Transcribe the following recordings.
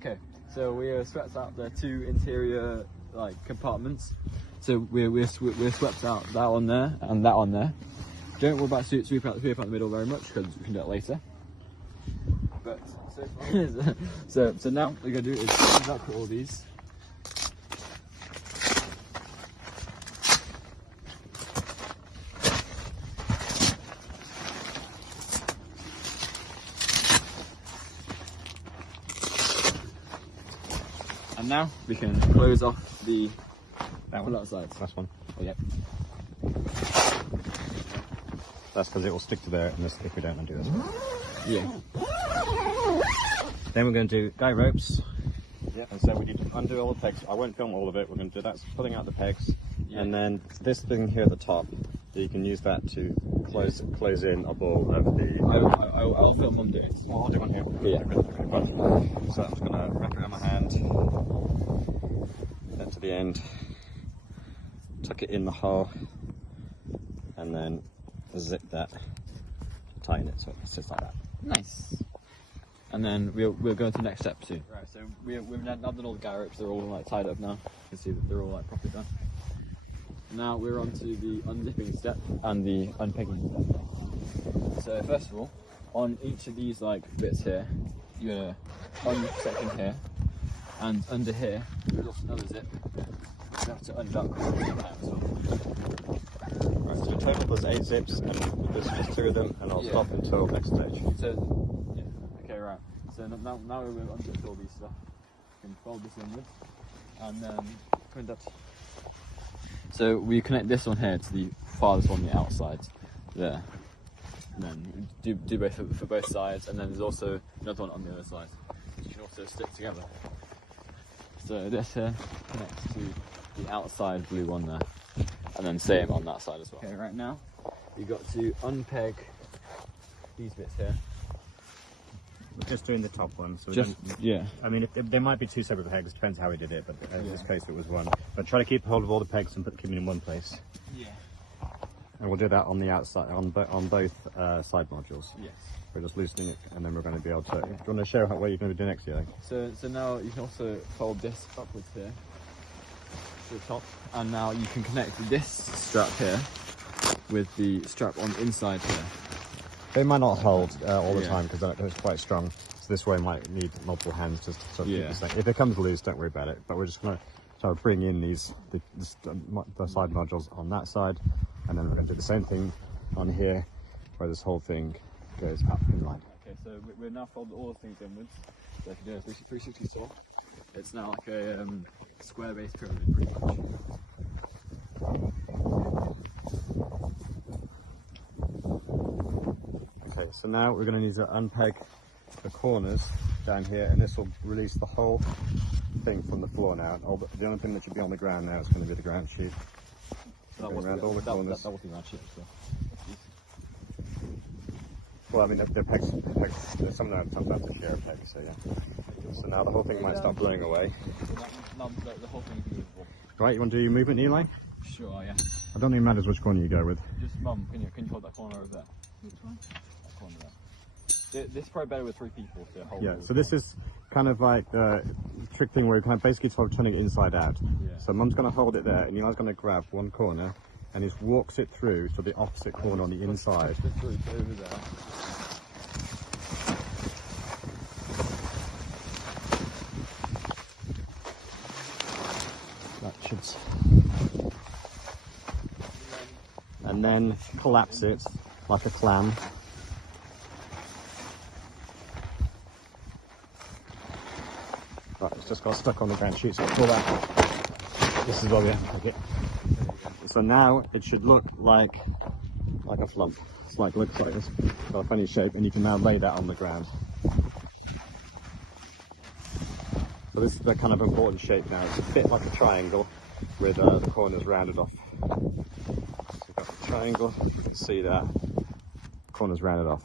Okay, so we swept out the two interior like compartments. So we swept out that on there and that on there. Don't worry about sweep out the middle very much because we can do it later. But so now what we're gonna do is put all these. And now we can close off that one outside. Last one. Oh, yep. That's because it will stick to there if we don't undo this one. Yeah. Then we're going to do guy ropes. Yeah. And so we need to undo all the pegs. I won't film all of it. We're going to do that, pulling out the pegs, and then this thing here at the top. You can use that to close in a ball of the. I'll film one day. I'll do one here. Yeah. So I'm just going to wrap it around my hand, then to the end, tuck it in the hole, and then zip that, tighten it so it sits like that. Nice. And then we'll go into the next step soon. Right. So we've now done all the guy ropes. They're all like tied up now. You can see that they're all like properly done. Now we're on to the unzipping step and the unpegging step. So first of all, on each of these like bits here, you're gonna unsection here, and under here there's also another zip. You have to unduck as well. Right, so in total there's 8 zips, and there's just 2 of them, and I'll stop until next stage. So yeah, okay, right. So now we'll unzip all these stuff. You can fold this inwards, and then conduct. So we connect this one here to the farthest one on the outside, there. And then do both for both sides, and then there's also another one on the other side, which you can also stick together. So this here connects to the outside blue one there, and then same on that side as well. Okay, right now you've got to unpeg these bits here. We're just doing the top one, so yeah. I mean, there might be 2 separate pegs. Depends how we did it, but in this case it was one. But try to keep hold of all the pegs and keep them in one place. Yeah. And we'll do that on the outside, on both side modules. Yes. We're just loosening it, and then we're going to be able to. Do you want to show what you're going to do next year? So now you can also fold this upwards here to the top, and now you can connect this strap here with the strap on the inside here. They might not hold all the time because it's quite strong. So this way might need multiple hands to sort of keep this thing. If it comes loose, don't worry about it. But we're just going to sort of bring in the side modules on that side, and then we're going to do the same thing on here, where this whole thing goes up in line. Okay, so we're now folded all the things inwards. So if you do a 360 saw, it's now like a square-based pyramid, pretty much. Okay, so now we're going to need to unpeg the corners down here, and this will release the whole thing from the floor now. The only thing that should be on the ground now is going to be the ground sheet. That was around all the corners. That was the ground sheet as well. Well, I mean, the pegs, some of them have to share a peg, so yeah. So now the whole thing might start blowing away. No, the whole thing is movable. Right, you want to do your movement, Eli? Sure, yeah. I don't think it matters which corner you go with. Just, Mum, can you hold that corner over there? Which one? That corner there. This is probably better with 3 people to hold. Yeah, so this is kind of like the trick thing where you're kind of basically sort of turning it inside out. Yeah. So Mum's going to hold it there, and Eli's going to grab one corner, and he walks it through to the opposite corner on the inside. Push it through to over there. That should... And then collapse it like a clam. Right, it's just got stuck on the ground sheet, so pull that. This is where we have to it. So now it should look like a flump. It's like looks like this, got a funny shape, and you can now lay that on the ground. So this is the kind of important shape now. It's a bit like a triangle with the corners rounded off. So we've got the triangle, you can see that, corners rounded off.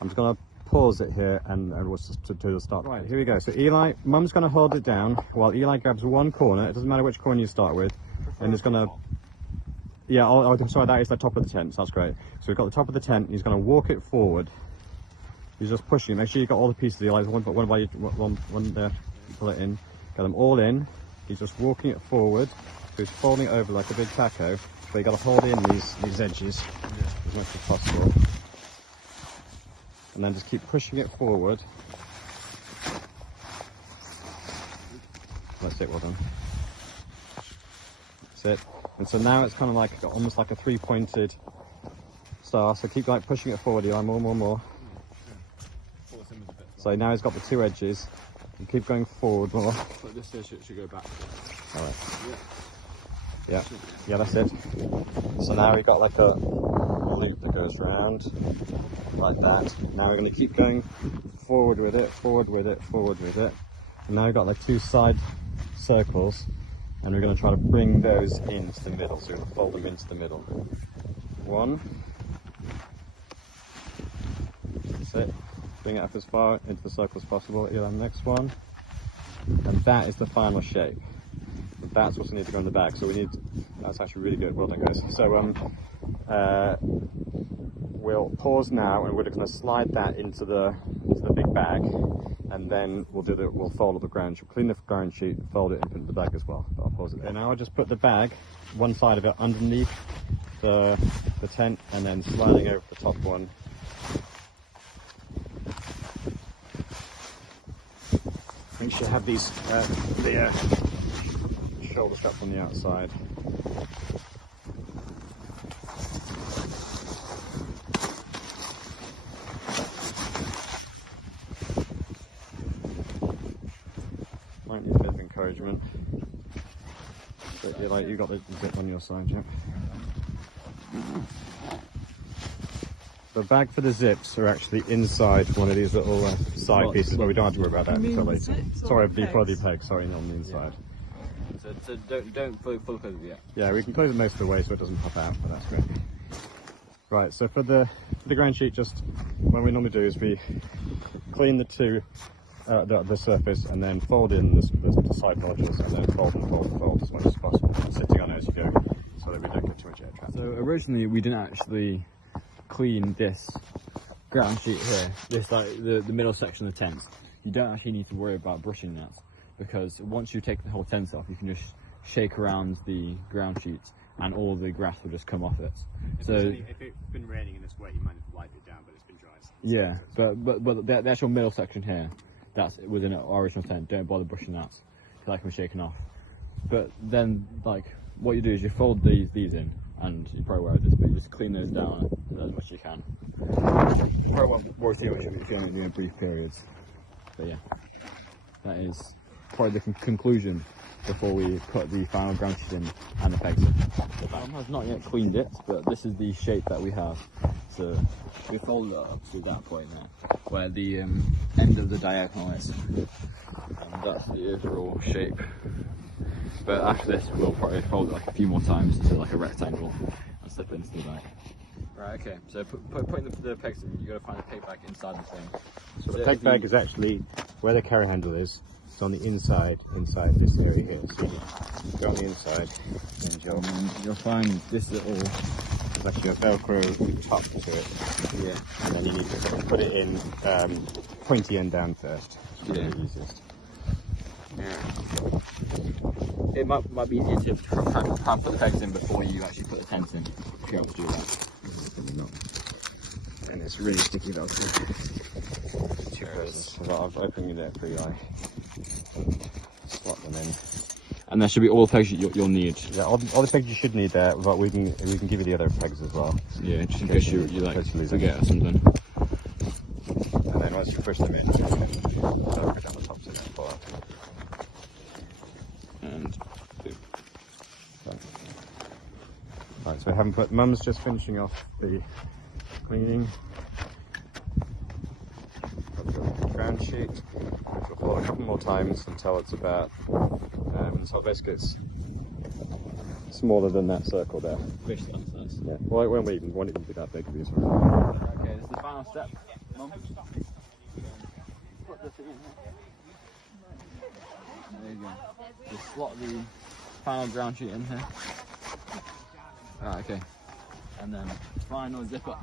I'm just going to pause it here and we'll just to the start. Right, here we go. So Eli, Mum's going to hold it down while Eli grabs one corner. It doesn't matter which corner you start with. And it's going to... Yeah, sorry, that is the top of the tent. So that's great. So we've got the top of the tent. He's going to walk it forward You're just pushing. Make sure you got all the pieces. You like one there. Pull it in. Get them all in. He's just walking it forward. So he's folding it over like a big taco. But you got to hold in these edges as much as possible. And then just keep pushing it forward. That's it. Well done. That's it. And so now it's kind of like almost like a three-pointed star. So keep like pushing it forward. You like more. So now he's got the two edges. You keep going forward more. But this here should go back. All right. Yeah, that's it. So now we've got like a loop that goes round like that. Now we're going to keep going forward with it. And now we've got like two side circles, and we're going to try to bring those into the middle. So we'll fold them into the middle. One. That's it. Bring it up as far into the circle as possible. You'll have the next one. And that is the final shape. That's what's needed to go in the back. So we need, that's actually really good. Well done, guys. So we'll pause now, and we're going to slide that into the big bag, and then we'll fold up the ground sheet, clean the ground sheet, fold it, and put it in the bag as well. But I'll pause it there. Now I'll just put the bag, one side of it underneath the tent, and then sliding over the top one. Make sure you have these the shoulder straps on the outside. Might need a bit of encouragement, but you've got the zip on your side, yeah. The bag for the zips are actually inside one of these little side pieces, but we don't have to worry about that until later. Sorry, the pegs, sorry, not on the inside. Yeah. So don't fully close it yet. Yeah, we can close it most of the way so it doesn't pop out, but that's great. Right, so for the ground sheet, just what we normally do is we clean the surface, and then fold in the side notches, and then fold as much as possible, sitting on it as you go, so that we don't get too much air traffic. So originally we didn't actually clean this ground sheet here, this like the middle section of the tent. You don't actually need to worry about brushing that, because once you take the whole tent off, you can just shake around the ground sheet and all the grass will just come off it. If it's been raining and it's wet, you might have to wipe it down, but it's been dry. Yeah, but the actual middle section here, that's within our original tent. Don't bother brushing that, because that can be shaken off. But then, like, what you do is you fold these in, and you probably wear this, but you just clean those down as much as you can. You probably won't worry too much if you're only doing brief periods. But yeah, that is probably the conclusion before we put the final ground sheet in and the pegs in. The farm has not yet cleaned it, but this is the shape that we have. So we fold it up to that point there, where the end of the diagonal is, and that's the overall shape. But after this, we'll probably fold it like a few more times to like a rectangle and slip into the bag. Right, okay, so putting the pegs in, you've got to find a peg bag inside the thing. So the peg bag is actually where the carry handle is. It's on the inside this area here. So you go on the inside, and you'll find this little, there's actually a Velcro top to it. Yeah. And then you need to sort of put it in pointy end down first. It's Yeah. the easiest. Yeah. It might be easier to try and put the pegs in before you actually put the tent in, if you're able to do that. And it's really sticky Velcro. I've opened it there for you. Slot them in. And there should be all the pegs you'll need. Yeah, all the pegs you should need there, but we can give you the other pegs as well. Yeah, just in case you like forget or something. And then once you push them in, they'll push on the top so they don't fall out. And right, so we haven't put. Mum's just finishing off the cleaning. Ground sheet, which will fold a couple more times until it's about, until basically it's smaller than that circle there. fish that size. Yeah. Well, it won't even be that big. These ones. Okay, this is the final step. Mum. Put the thing in here. There you go. Just slot the final ground sheet in here. Right, okay. And then final zip up.